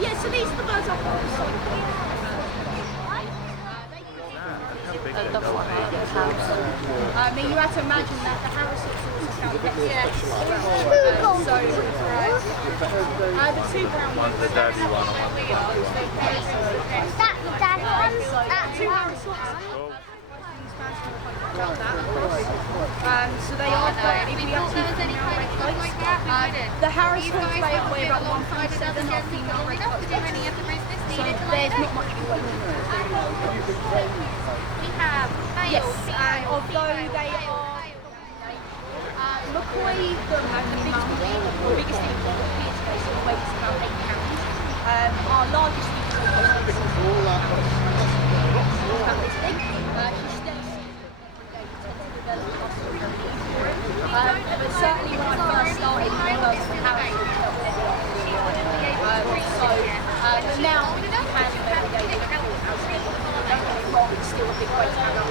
Yeah, so these are the birds I've got. I mean, you have to imagine that the house is also yes. The two brown ones. The daddy one. That's the daddy one. That's two house so they are very the Harris ones weigh about 1.7 of female red coats. So there's not much going on. We have yes, and although they are McCoy, the biggest thing weighs about 8 pounds. Our largest thing is about this big. But certainly when I first started, I was the house. But now we can it's still a big way to go.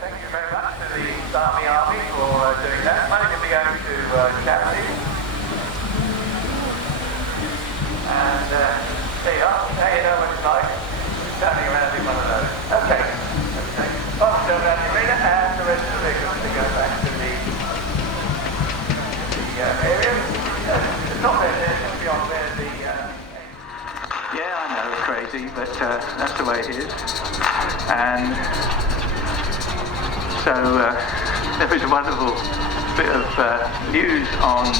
thank you very much to the Army for doing that. Money can be going to charity. And there you are. Now you know what it's like standing around in one of those. Okay. Pass down the arena and the rest of the vehicles to go back to the area. It's not there, it's beyond there. Yeah, I know, it's crazy, but that's the way it is. And so there was a wonderful bit of news on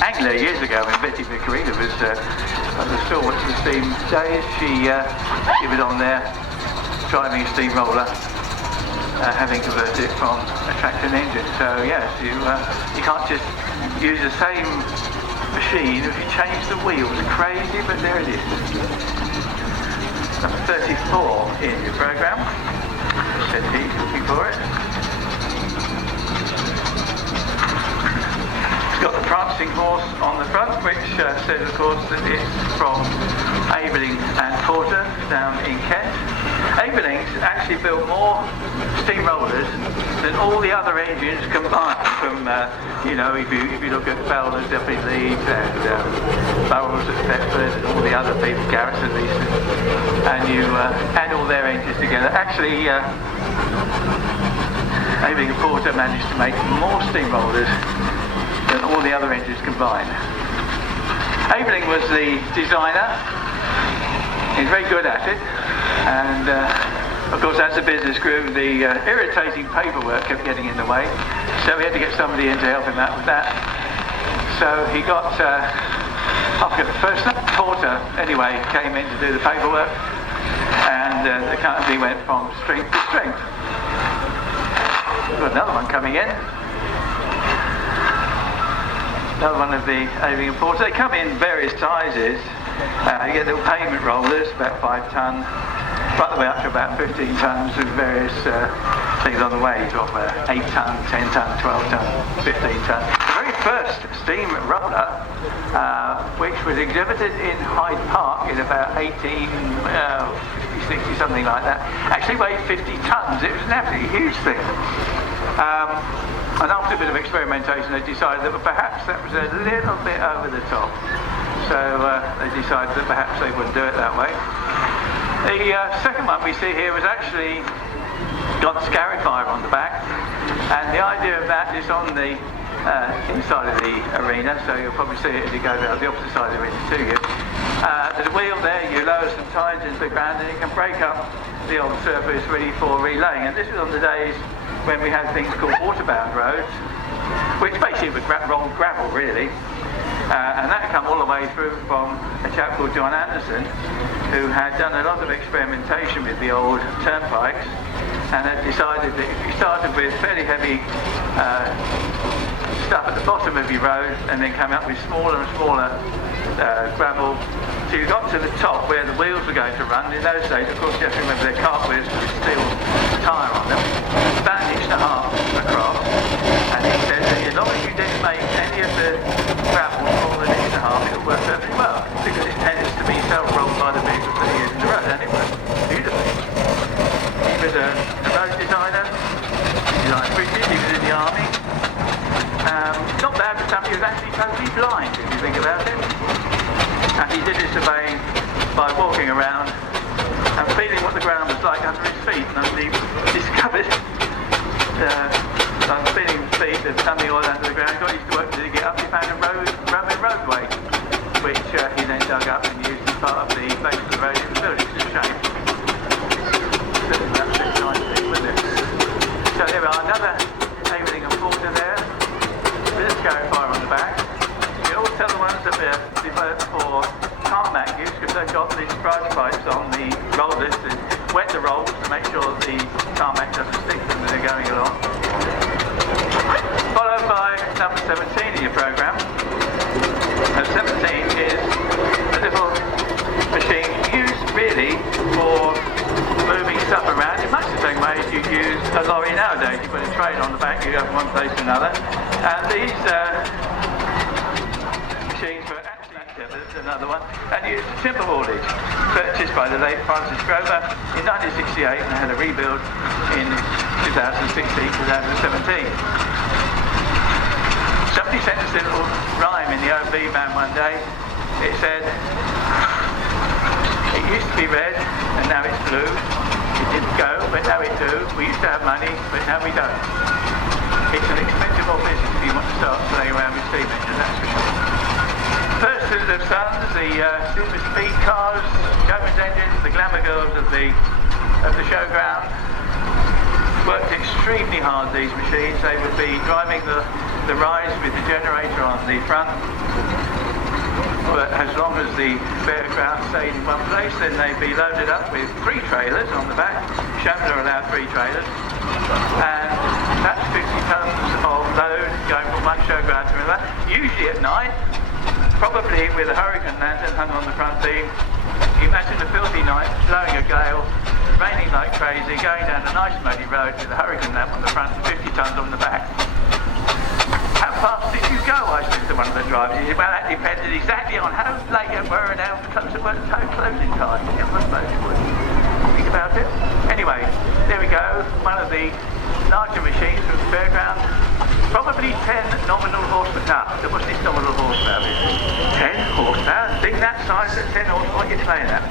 Anglia years ago when Betty Vickery, who was still watching the steam days, she was on there driving a steamroller, having converted it from a tractor and engine. So yes, you can't just use the same machine if you change the wheels. It's crazy, but there it is. Number 34 in your programme. Said he's looking for it. It's got the prancing horse on the front, which says, of course, that it's from Albans and Porter down in Kent. Albans actually built more steamrollers than all the other engines combined. From if you look at Bellers up in Leeds and Burrows at Thetford and all the other people, Garrett at least, and you add all their engines together. Actually, Albans and Porter managed to make more steamrollers than all the other engines combined. Albans was the designer. He's very good at it, and of course as the business grew, the irritating paperwork kept getting in the way, so we had to get somebody in to help him out with that. So he got, I forget the first name, Porter, anyway, came in to do the paperwork, and the company went from strength to strength. We've got another one coming in. Another one of the Albans and Porter. They come in various sizes. You get little pavement rollers, about 5 tonne, right the way up to about 15 tonnes with various things on the way, of 8 tonne, 10 tonne, 12 tonne, 15 tonne. The very first steam roller, which was exhibited in Hyde Park in about 60, something like that, actually weighed 50 tonnes. It was an absolutely huge thing. And after a bit of experimentation, they decided that perhaps that was a little bit over the top. So they decided that perhaps they wouldn't do it that way. The second one we see here was actually got scarifier on the back, and the idea of that is on the inside of the arena, so you'll probably see it as you go down the opposite side of the arena to you. There's a wheel there, you lower some tines into the ground and it can break up the old surface ready for relaying. And this was on the days when we had things called waterbound roads, which basically were rolled gravel really. And that come all the way through from a chap called John Anderson, who had done a lot of experimentation with the old turnpikes, and had decided that if you started with fairly heavy stuff at the bottom of your road and then came up with smaller and smaller gravel, so you got to the top where the wheels were going to run. In those days, of course, you have to remember their cart wheels with steel tyre on them, about 1.5 inches across, and he said that as long as you didn't make any of the gravel more than 1.5 inches, it would work perfectly well, because it tends to be self-rolled by the vehicles that he used in the road, and it worked beautifully. He was a road designer, he designed bridges, he was in the army. Not bad for somebody who was actually totally blind, if you think about it. And he did his surveying by walking around and feeling what the ground was like under his feet, and he discovered feeling feet and something oil under the ground. Got used to work to get up, he found a rubber roadway, which he then dug up and used as part of the base of the road he was building. It's a shame. That's a nice thing, wasn't it? So there are another Albans and Porter there, with a scarifier on the back. You always tell the ones that they're developed for tarmac use, because they've got these brush pipes on the rollers to wet the rolls to make sure that the tarmac doesn't stick to them as they're going along. Followed by number 17 in your programme. And 17 is a little machine used really for moving stuff around in much the same way as you use a lorry nowadays. You put a train on the back, you go from one place to another. And these machines were actually, there's another another one, and used for timber haulage, purchased by the late Francis Grover in 1968 and had a rebuild in 2016-2017. Somebody sent us a little rhyme in the OB man one day. It said, "It used to be red and now it's blue. It didn't go, but now it do. We used to have money, but now we don't." It's an expensive old business if you want to start playing around with steam engines, that's for sure. First to the Sons, the super speed cars, showman's engines, the glamour girls of the showground. Worked extremely hard, these machines. They would be driving the rides with the generator on the front. But as long as the fairground stayed in one place, then they'd be loaded up with 3 trailers on the back. Showmen are allowed 3 trailers. And that's 50 tons of load going from one showground to another. Usually at night, probably with a hurricane lantern hung on the front beam. You imagine a filthy night, blowing a gale, raining like crazy, going down a nice muddy road with a hurricane lamp on the front and 50 tons on the back. How fast did you go? I said to one of the drivers. He said, well, that depended exactly on how late you were and how close it was to closing time. I suppose it would. Think about it. Anyway, there we go. One of the larger machines from the fairground. Probably 10 nominal horsepower. No, what's this nominal horsepower? 10 horsepower. Think that size at 10 horsepower. What are you playing at?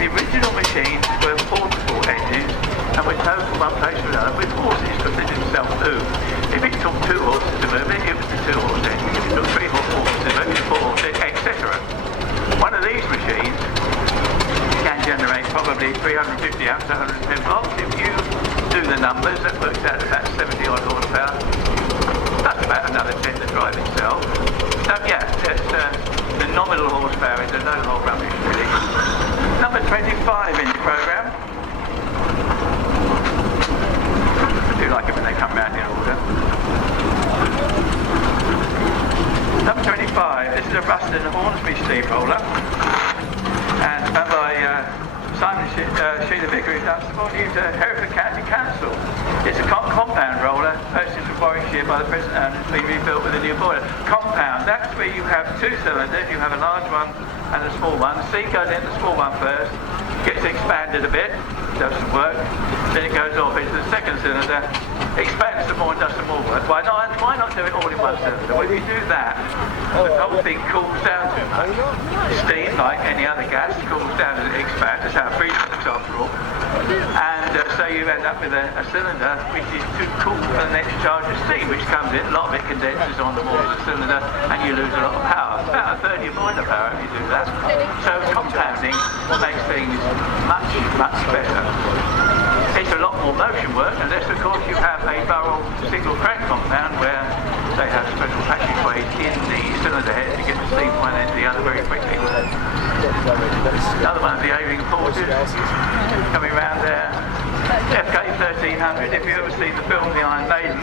The original machines were portable engines and were towed from one place to another with horses because they didn't self-move. If it took 2 horses to move it, it was the 2-horse engine. If it took 3 horses to move it, 4 horses, etc. One of these machines can generate probably 350 amps, 110 volts. If you do the numbers, that works out about 70 odd horsepower. That's about another 10 to drive itself. So yeah, the nominal horsepower is a no whole rubbish really. Number 25 in the programme. I do like it when they come round in order. Number 25, this is a Ruston Hornsby steamroller. And done by Simon Sheila Vickers, Dunstable, used at Hereford County Council. It's a compound roller purchased from Warwickshire by the present owner. It's been rebuilt with a new boiler. Compound, that's where you have 2 cylinders. You have a large one and a small one. Steam goes in the small one first, gets expanded a bit, does some work, then it goes off into the second cylinder, expands some more and does some more work. Why not do it all in one cylinder? Well, if you do that, the whole thing cools down too much. Steam, like any other gas, cools down as it expands. That's how freezing works after all. And so you end up with a cylinder which is too cool for the next charge of steam which comes in. A lot of it condenses on the wall of the cylinder and you lose a lot of power. About a third of your boiler power if you do that. So compounding makes things much, much better. It's a lot more motion work unless of course you have a barrel single crank compound where they have special passageways in the cylinder head to get the steam from one end to the other very quickly. Another one of the behaving forces coming round there. FK 1300, if you ever see the film The Iron Maiden,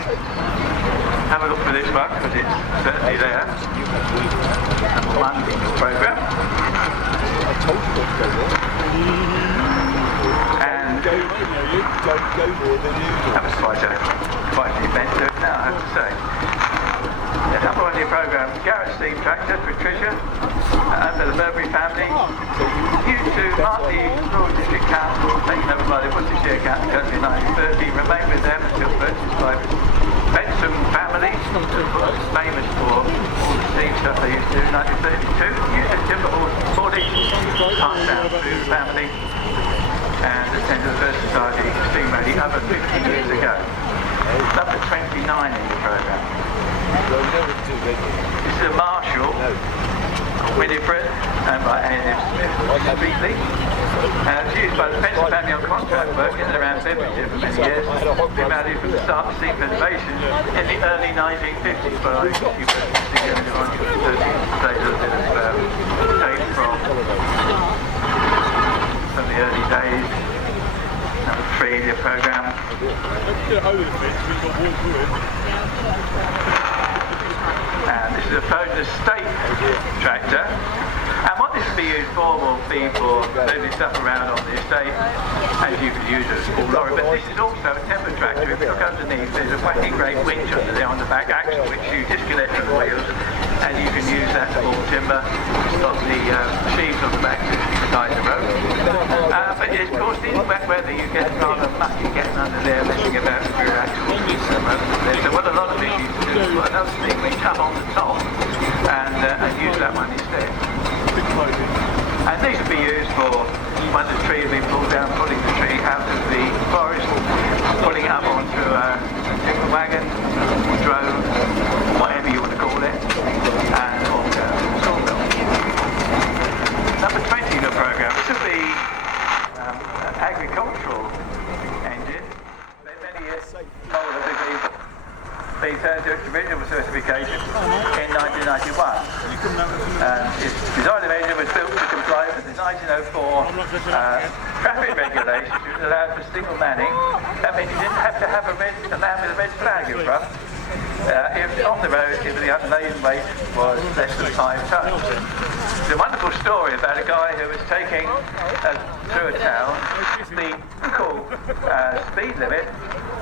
have a look for this one because it's certainly there. Number 1 in the programme. And that was quite an event to it now, I have to say. The number 1 in the programme, Garrett Steam Tractor, Patricia, under the Burberry family, due to partly Royal District Council, taken over by the Worcestershire County Council in 1930, remained with them until purchased by the Benson family, famous for all the steam stuff they used to do in 1932, used a timber haulage, passed down through the family, and attended the First Society Steam Rally over 50 years ago. Number 29 in the programme. This is a Marshall Winifred and by A.H. Smith Beatley. And it's used by the Benson family on contract work in and around Hertfordshire for many years. Been married from the start of steam preservation in the early 1950s by tape from the early days. Number 3 in the programme. And this is a Foden estate tractor. And what this will be used for will be for moving stuff around on the estate, as you could use a small lorry. But this is also a timber tractor. If you look underneath, there's a whacking great winch under there on the back axle, which you disconnect from the wheels, and you can use that to haul timber. It's got the sheaves on the back to guide the road. But of course, in wet weather, you get rather mucky getting under there, messing about with your actual road. So what a lot of people used to do is put another steam winch up on the top and use that one instead. And these would be used for when the tree had been pulled down, pulling the tree out of the forest, putting it up onto a timber wagon, drone, whatever you want to call it, and on the sawmill. Number 20 in the programme, this would be an agricultural engine. Many years old, be turned to its original certification in 1991. Its design of engine was built to comply with the 1904 traffic regulations, which allowed for single manning. That means you didn't have to have a man with a red flag in front. If on the road, if the unladen weight was less than 5 tons. It's a wonderful story about a guy who was taking through a town. The cool speed limit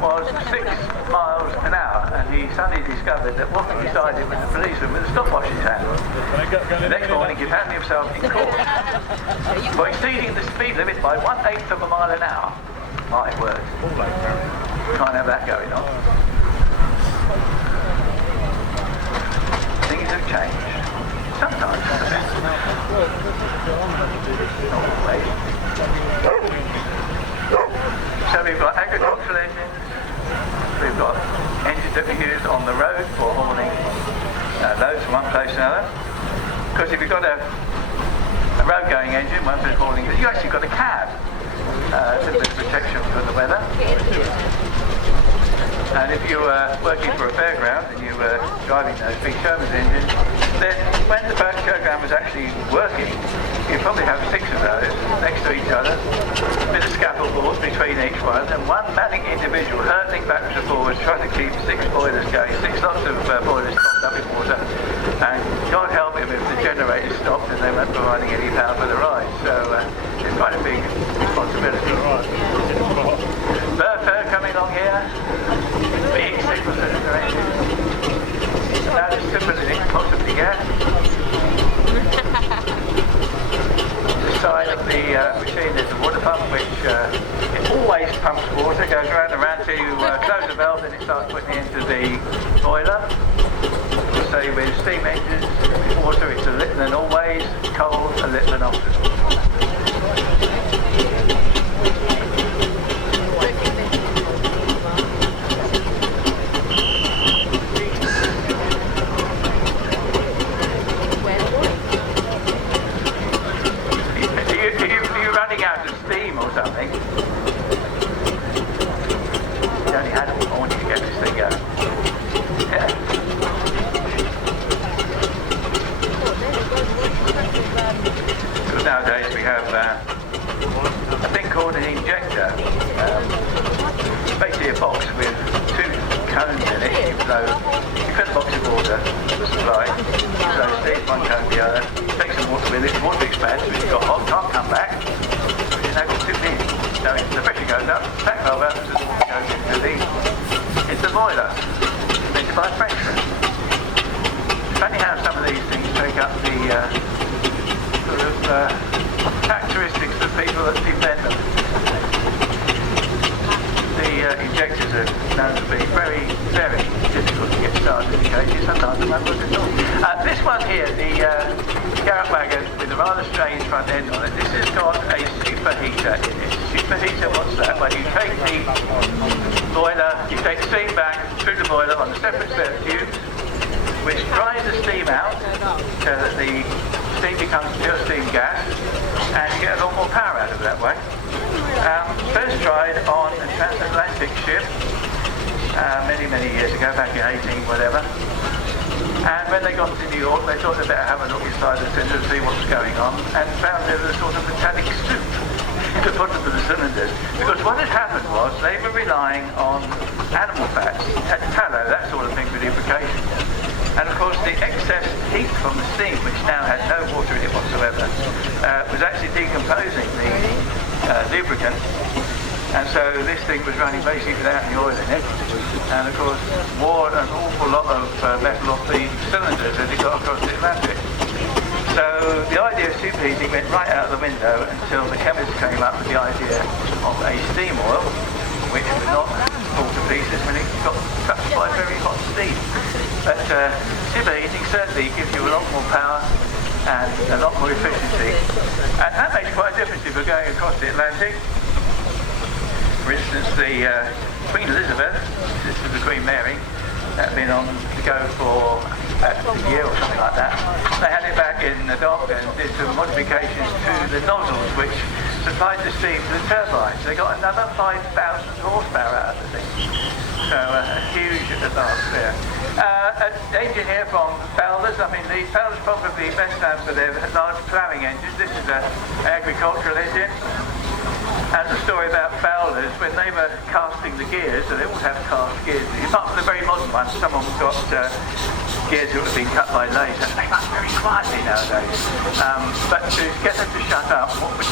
was 6 miles an hour, and he suddenly discovered that what he decided was the policeman with a stopwatch in his hand. The next morning he found himself in court for exceeding the speed limit by 1/8 of a mile an hour. My word. Can't have that going on. Things have changed. Sometimes for the better. Not always. So we've got agricultural engines, we've got engines that we use on the road for hauling loads from one place to another. Because if you've got a road going engine, one for hauling, you actually got a cab, a little bit of protection from the weather. And if you were working for a fairground and you were driving those big showman's engines, then when the showground was actually working, you'd probably have 6 of those next to each other, with a scaffold board between each one, and one manning individual hurtling backwards and forwards, trying to keep 6 boilers going, 6 lots of boilers stopped up in water, and God help him if the generator stopped and they weren't providing any power for the ride. So it's quite a big responsibility. Burr coming along here. Big signal cylinder engine. Not as simple as it possibly gets. The side of the machine is a water pump which it always pumps water, goes round and round till you close the valve and it starts putting it into the boiler. So with steam engines, with water it's a little than always, cold a little than often. Out of steam or something. You only had all morning to get this thing going. Yeah. Because nowadays we have a thing called an injector. Basically a box with 2 cones in it. You fill the box with water, supply, so steam one cone the other, take some water with it, water expands, which got hot, can't come back. It's too big. So the pressure goes up, that valve opens and water goes into the boiler. It's by pressure. It's funny how some of these things take up the sort of characteristics of people that invent them. The injectors are known to be very, very difficult to get started in cases. Sometimes they won't work at all. This one here, the Garrett wagon with a rather strange front end on it. This has got a superheater in it. Superheater, what's that? Well, you take the boiler, you take the steam back through the boiler on a separate set of tubes, which dries the steam out so that the steam becomes pure steam gas, and you get a lot more power out of it that way. First tried on a transatlantic ship many, many years ago, back in 18 whatever. And when they got to New York, they thought they'd better have a look inside the cylinder to see what was going on, and found there was a sort of metallic soup to put into the cylinders. Because what had happened was they were relying on animal fats, tallow, that sort of thing for lubrication. And of course the excess heat from the steam, which now had no water in it whatsoever, was actually decomposing the lubricant And so this thing was running basically without any oil in it, and of course wore an awful lot of metal off the cylinders as it got across the Atlantic. So the idea of superheating went right out of the window until the chemists came up with the idea of a steam oil, which would not fall to pieces when it got touched by very hot steam. But superheating certainly gives you a lot more power and a lot more efficiency. And that makes quite a difference if you're going across the Atlantic. For instance, the Queen Elizabeth, sister of the Queen Mary, had been on to go for a year or something like that. They had it back in the dock and did some modifications to the nozzles which supplied the steam to the turbines. They got another 5,000 horsepower out of the thing. So a huge advance there. An engine here from Fowler's. I mean, the Fowler's probably best known for their large ploughing engines. This is an agricultural engine. And the story about Fowler's, when they were casting the gears, so they all have cast gears, apart from the very modern ones, some of them got gears that have been cut by lathe, and they run very quietly nowadays. But to get them to shut up, what would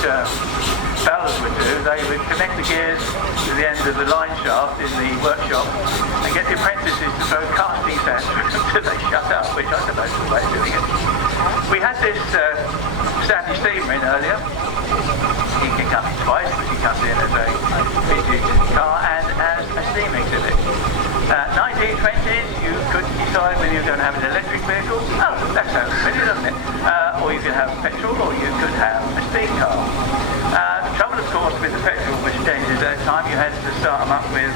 Fowler's would do, they would connect the gears to the end of the line shaft in the workshop and get the apprentices to throw casting sand until they shut up, which I suppose is the way of doing it. We had this Sandy steamer in earlier. He can come in twice, but he comes in as a vintage car and as a steam exhibit. 1920s, you could decide whether you're going to have an electric vehicle. Oh, that sounds familiar, doesn't it? Or you could have petrol, or you could have a steam car. The trouble, of course, with the petrol exchanges at that time, you had to start them up with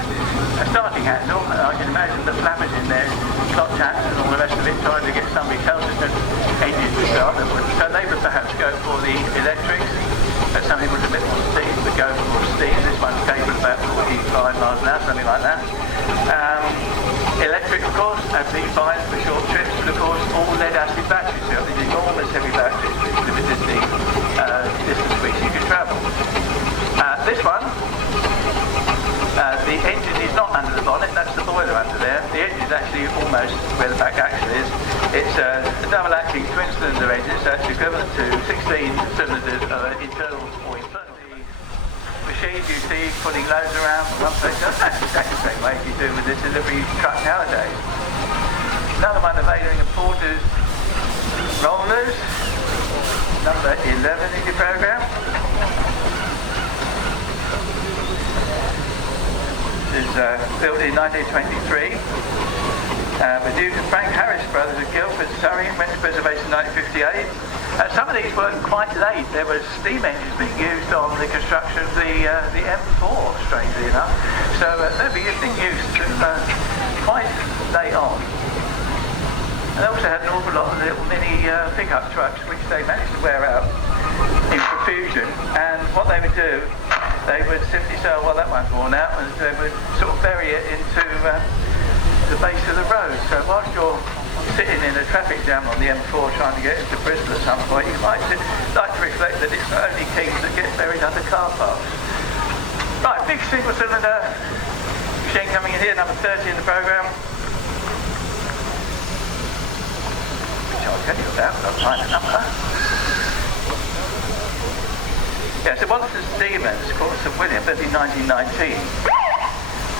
a starting handle. I can imagine the flappers in there, clock taps and all the rest of it, trying to get somebody Cheltenham engine to start. So they would perhaps go for the electrics. Some people with a bit more steam would go for steam. This one's capable of about 45 miles an hour, something like that. Electric, of course, absolutely fine for short trips, but of course all lead acid batteries. So these enormous heavy batteries which limited the distance which you could travel. This one, the engine is not under the bonnet, that's the boiler under there. The engine is actually almost where the back axle is. It's a double-acting twin-cylinder engine, so it's equivalent to 16 cylinders of an internal or internal. Machines you see putting loads around from one place to another. That's exactly the same way you do with the delivery truck nowadays. Another one availing of Porter's rollers, number 11 in your programme. This is built in 1923. The Duke and Frank Harris brothers of Guildford, Surrey, went to preservation in 1958. Some of these weren't quite late. There were steam engines being used on the construction of the M4, strangely enough. So they'd be being used quite late on. And they also had an awful lot of little mini pickup trucks, which they managed to wear out in profusion. And what they would do, they would simply say, well, that one's worn out, and they would sort of bury it into the base of the road. So whilst you're sitting in a traffic jam on the M4 trying to get into Bristol at some point, you might like to reflect that it's not only kings that get buried under car parks. Right, big single cylinder machine coming in here, number 30 in the programme. Which I'll tell you about, but I'll find a number. Yeah, so Wallace and Stevens, of course, of William, built in 1919.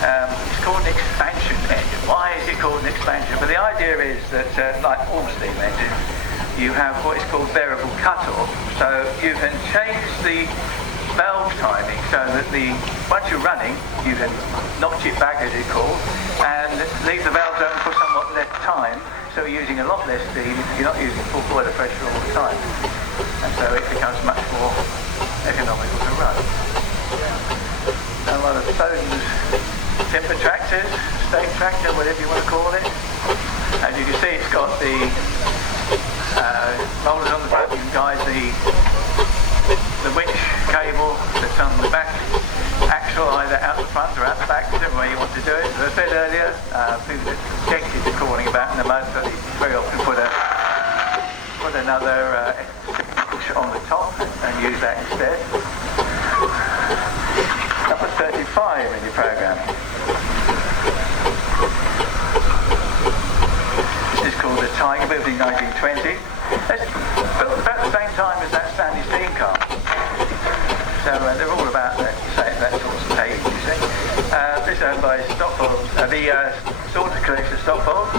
It's called an expansion engine. Why is it called an expansion? But the idea is that, like all steam engines, you have what is called variable cut-off. So you can change the valve timing so that once you're running, you can notch it back, as it's called, and leave the valves open for somewhat less time. So you're using a lot less steam. You're not using full boiler pressure all the time, and so it becomes much more economical to run. Now, one of Foden's timber tractors, stake tractor, whatever you want to call it. As you can see, it's got the rollers on the front. You can guide the winch cable that's on the back axle, either out the front or out the back, whichever way you want to do it. As I said earlier, people that objected to calling about in the most, but they very often put another push on the top and use that instead. Number 35 in your programme. This is called the Tiger, built in 1920. It's built about the same time as that Stanley steam car. So they're all about that sort of page, you see. This is owned by Stockport, the Saunders Collection Stockport.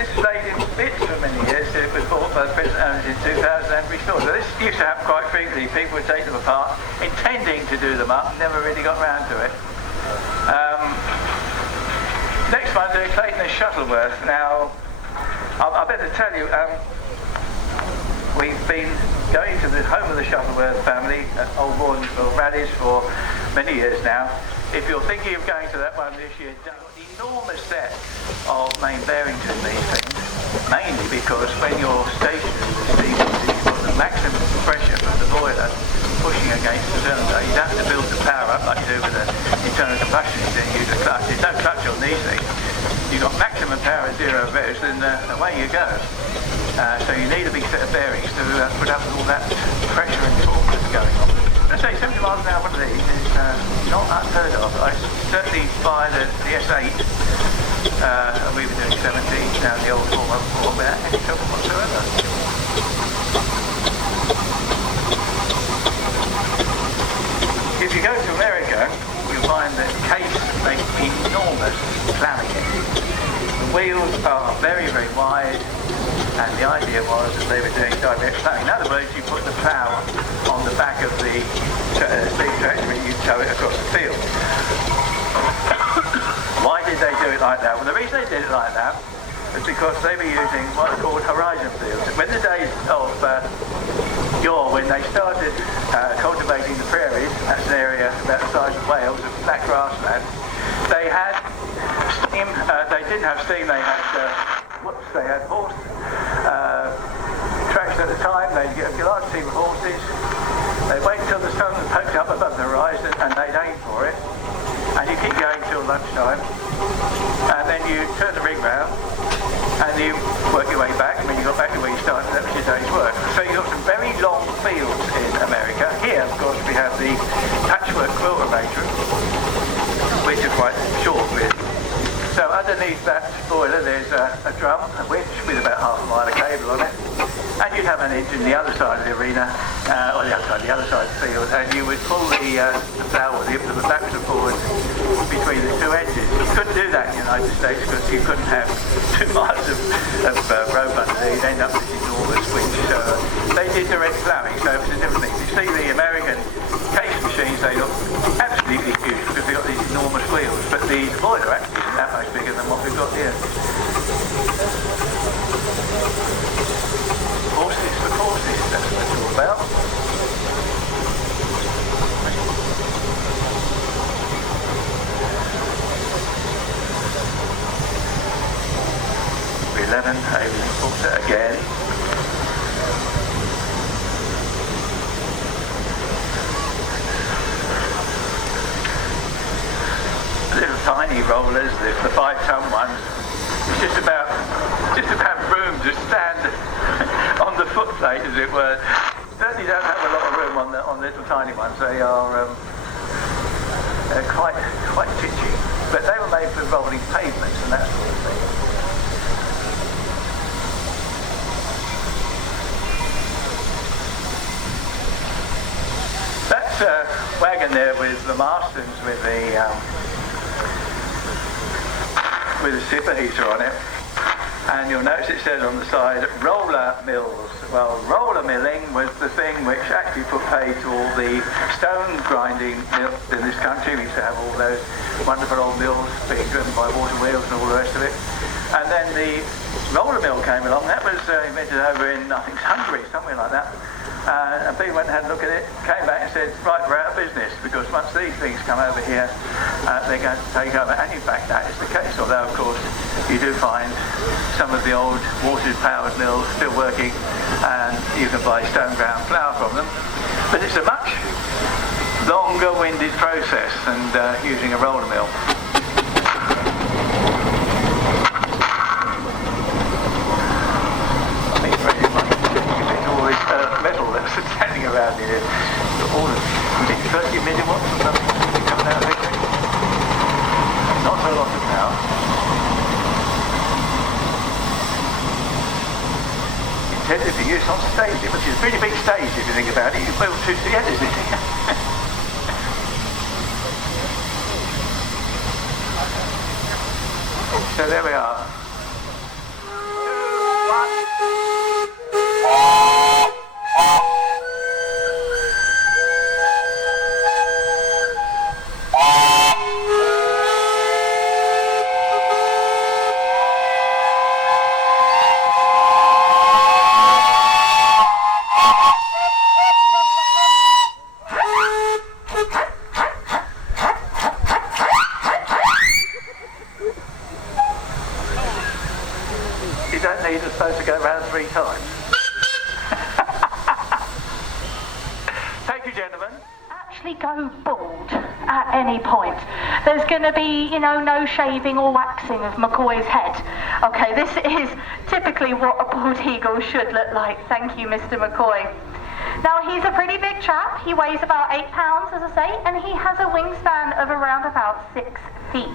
This is laid in bits for many years. It was bought by the present owners in 2000 and restored. So this used to happen quite frequently. People would take them apart, intending to do them up, never really got round to it. Next one, doing Clayton and Shuttleworth. Now, I better tell you, we've been going to the home of the Shuttleworth family at Old Warrensville Rallies for many years now. If you're thinking of going to that one this year, an enormous set of main bearings in these things, mainly because when you're stationed in the steamers, you've got the maximum pressure from the boiler pushing against the cylinder. You don't have to build the power up like you do with an internal combustion engine. You use a clutch. There's no clutch on these things. You've got maximum power at 0 revs, and away you go. So you need a big set of bearings to put up with all that pressure and torque that's going on. I say 70 miles an hour one of these is not unheard of. I certainly buy the S8, and we were doing 70 down the old 414 without any trouble whatsoever. If you go to America, you'll find that Case make enormous ploughing engines. The wheels are very, very wide, and the idea was that they were doing direct ploughing. In other words, you put the plough on the back of the steam tractor and you tow it across the field. Why did they do it like that? Well, the reason they did it like that was because they were using what are called horizon fields. When the days of yore, when they started cultivating the prairies, that's an area about the size of Wales, of flat grassland, they had steam, they didn't have steam, they had horse tractors at the time. They'd get a large team of horses, they'd wait until the sun poked up above the horizon and they'd aim for it, and you keep going till lunchtime, and then you turn the rig round and you work your way back, and when you got back to where you started, that was your day's work. So you've got some very long fields in America. Here, of course, we have the patchwork quilt arrangement, which are quite short with. So underneath that boiler there's a drum, a winch with about half a mile of cable on it, and you'd have an engine the other side of the arena, or the other side of the field, and you would pull the plough or the implement backwards and forwards between the two engines. You couldn't do that in the United States because you couldn't have 2 miles of rope under there. You'd end up with this enormous winch. So they did direct ploughing, so it was a different thing. You see the American Case machines, they look absolutely huge because they've got these enormous wheels, but the boiler actually isn't that much bigger than what we've got here. Horses for courses, that's what it's all about. 11, over it again. Little tiny rollers, the 5-ton ones. It's just about room to stand on the footplate, as it were. Certainly don't have a lot of room on the little tiny ones. They are quite titchy, but they were made for rolling pavements and that sort of thing. That's a wagon there with the Marstons with the zipper heater on it, and you'll notice it says on the side roller mills. Well, roller milling was the thing which actually put paid to all the stone grinding mills in this country. We used to have all those wonderful old mills being driven by water wheels and all the rest of it. And then the roller mill came along. That was invented over in, I think, Hungary, something like that. And people went and had a look at it, came back and said, right, we're out of business, because once these things come over here, they're going to take over. And in fact, that is the case, although, of course, you do find some of the old water-powered mills still working, and you can buy stone-ground flour from them. But it's a much longer-winded process than using a roller mill. Standing around here, all of 30 milliwatts or something coming out of it. Not a lot of power. Intended for use on stage, which is a pretty big stage if you think about it. You build 2 theatres in here. So there we are. You don't need us supposed to go round 3 times. Thank you, gentlemen. Actually go bald at any point. There's going to be, you know, no shaving or waxing of McCoy's head. Okay, this is typically what a bald eagle should look like. Thank you, Mr. McCoy. Now, he's a pretty big chap. He weighs about 8 pounds, as I say, and he has a wingspan of around about 6 feet.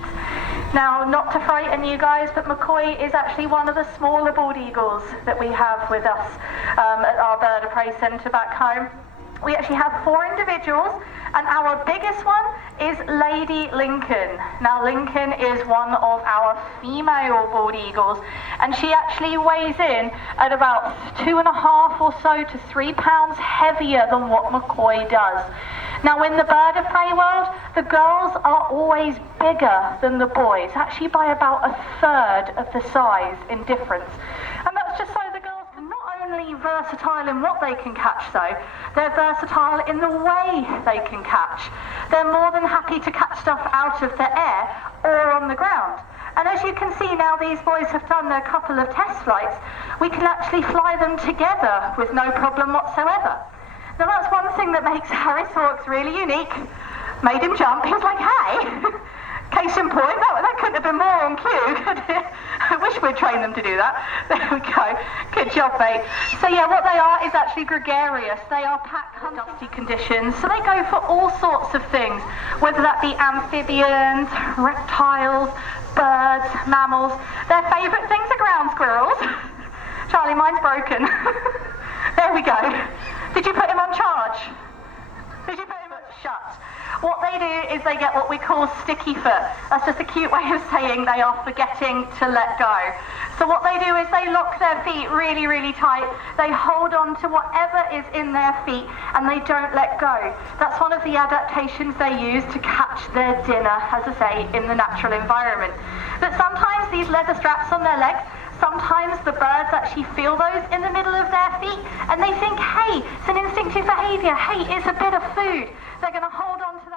Now, not to frighten you guys, but McCoy is actually one of the smaller bald eagles that we have with us at our bird of prey centre back home. We actually have 4 individuals, and our biggest one is Lady Lincoln. Now, Lincoln is one of our female bald eagles, and she actually weighs in at about 2.5 or so to 3 pounds heavier than what McCoy does. Now, in the bird of prey world, the girls are always bigger than the boys, actually by about 1/3 of the size in difference. And that's just so the girls are not only versatile in what they can catch though, they're versatile in the way they can catch. They're more than happy to catch stuff out of the air or on the ground. And as you can see now, these boys have done a couple of test flights. We can actually fly them together with no problem whatsoever. Now that's one thing that makes Harris Hawks really unique. Made him jump. He was like, hey! Case in point, that couldn't have been more on cue, could it? I wish we'd trained them to do that. There we go. Good job, mate. So yeah, what they are is actually gregarious. They are pack under dusty conditions, so they go for all sorts of things, whether that be amphibians, reptiles, birds, mammals. Their favourite things are ground squirrels. Charlie, mine's broken. There we go. Did you put him on charge? Did you put him on shut? What they do is they get what we call sticky foot. That's just a cute way of saying they are forgetting to let go. So what they do is they lock their feet really, really tight. They hold on to whatever is in their feet and they don't let go. That's one of the adaptations they use to catch their dinner, as I say, in the natural environment. But sometimes these leather straps on their legs, sometimes the birds actually feel those in the middle of their feet and they think, hey, it's an instinctive behaviour, hey, it's a bit of food. They're going to hold on to that.